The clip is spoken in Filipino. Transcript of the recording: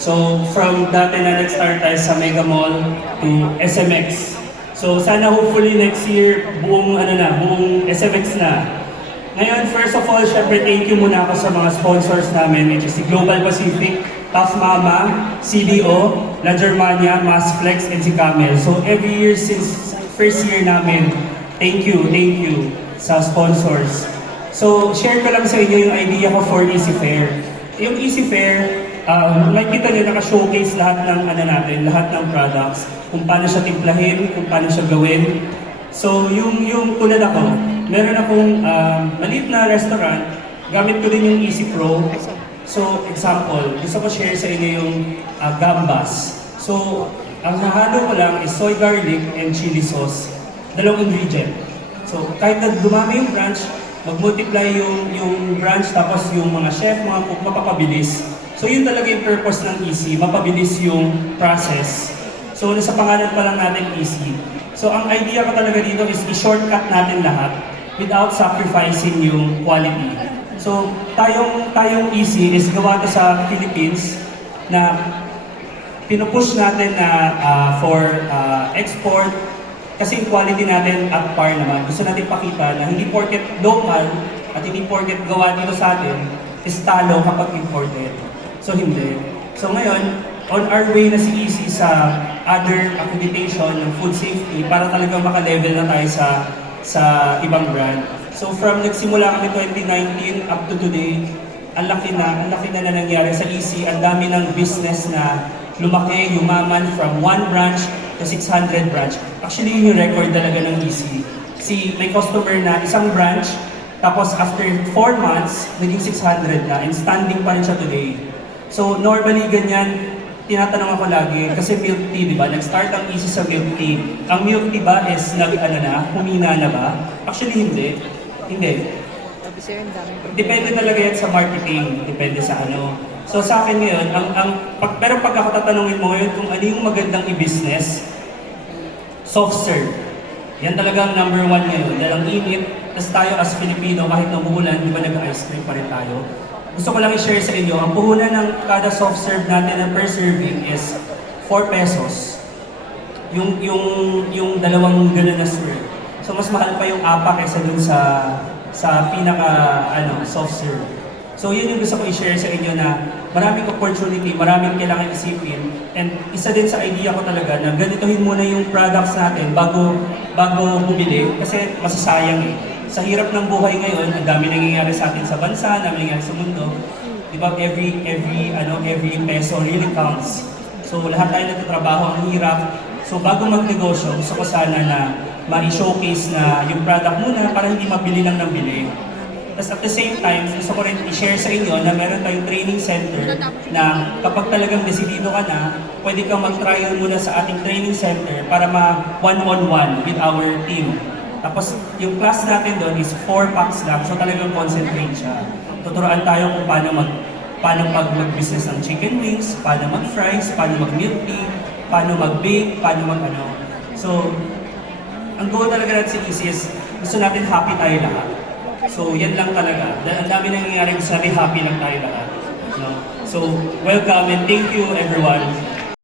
So from dati na nag-start tayo sa Mega Mall to SMX. So sana hopefully next year buong buong SMX na. Ngayon, first of all, syempre thank you muna ako sa mga sponsors namin, which is si Global Pacific, Tough Mama, CDO, La Germania, Masflex, and si Camel. So every year since first year namin, thank you sa sponsors. So share ko lang sa inyo yung idea ko for Easy Fair. Yung Easy Fair, makikita nyo naka-showcase lahat ng lahat ng products, kung paano siya timplahin, kung paano siya gawin. So yung tulad ako, meron akong maliit na restaurant, gamit ko din yung Easy Pro. So example, gusto ko share sa inyo yung gambas. So ang nahalo ko lang is soy garlic and chili sauce, dalawang ingredient. So kahit na dumami yung branch, mag-multiply yung branch, tapos yung mga chef, mga cook, mapapabilis. So yun talaga yung purpose ng Easy, mapabilis yung process. So nasa pangalan pa lang natin Easy. So ang idea ko talaga dito is i-shortcut natin lahat without sacrificing yung quality. So tayong Easy is gawa to sa Philippines na pinupush natin na for export. Kasi yung quality natin at par naman. Gusto natin pakita na hindi porket local at hindi porket gawa dito sa atin is talo kapag imported. So hindi. So ngayon, on our way na si Easy sa other accreditation ng food safety para talagang maka-level na tayo sa ibang brand. So from nagsimula kami 2019 up to today, ang laki na nangyari sa Easy. Ang dami ng business na lumaki, yumaman from 1 branch to 600 branch. Actually, yun yung record talaga ng Easy. May customer na isang branch, tapos after 4 months, naging 600 na, and standing pa rin siya today. So normally ganyan, tinatanong ako lagi, kasi milk tea, di ba? Nag-start ang Easy sa milk tea. Ang milk tea ba is humina na ba? Actually, hindi. Depende talaga yan sa marketing, depende sa ano. So sa akin ngayon, pero pag ako tatanungin mo ngayon kung ano yung magandang i-business, soft serve. Yan talaga ang number 1 ngayon. Dahil ang init, tas tayo as Filipino, kahit namuulan, di ba nag-ice cream pa rin tayo? Gusto ko lang i-share sa inyo, ang puhunan ng kada soft serve natin na per serving is 4 pesos. Yung dalawang gano'n na serve. So mas mahal pa yung apa kaysa dun sa pinaka soft serve. So yun yung gusto ko i-share sa inyo na maraming opportunity, maraming kailangan isipin. And isa din sa idea ko talaga na ganitohin muna yung products natin bago bumili kasi masasayang eh. Sa hirap ng buhay ngayon, ang dami nangyayari sa atin sa bansa, ang dami nangyayari sa mundo. Di ba every peso really counts. So lahat tayo nagtatrabaho, ang hirap. So bago magnegosyo, gusto ko sana na ma-showcase na yung product muna para hindi mabili lang ng bili. Tapos at the same time, gusto ko rin i-share sa inyo na meron tayong training center na kapag talagang desidido ka na, pwede kang mag-trial muna sa ating training center para ma-one-on-one with our team. Tapos yung class natin doon is 4 packs lang, so talagang concentrate siya. Tuturuan tayo kung paano mag-business ng chicken wings, paano mag-fries, paano mag-milk tea, paano mag-bake, paano mag-ano. So, ang goal talaga natin sa Easy is gusto natin happy tayo lahat. So, yan lang talaga. Dahil ang dami nangyayari, gusto natin happy lang tayo lahat. No? So, welcome and thank you everyone.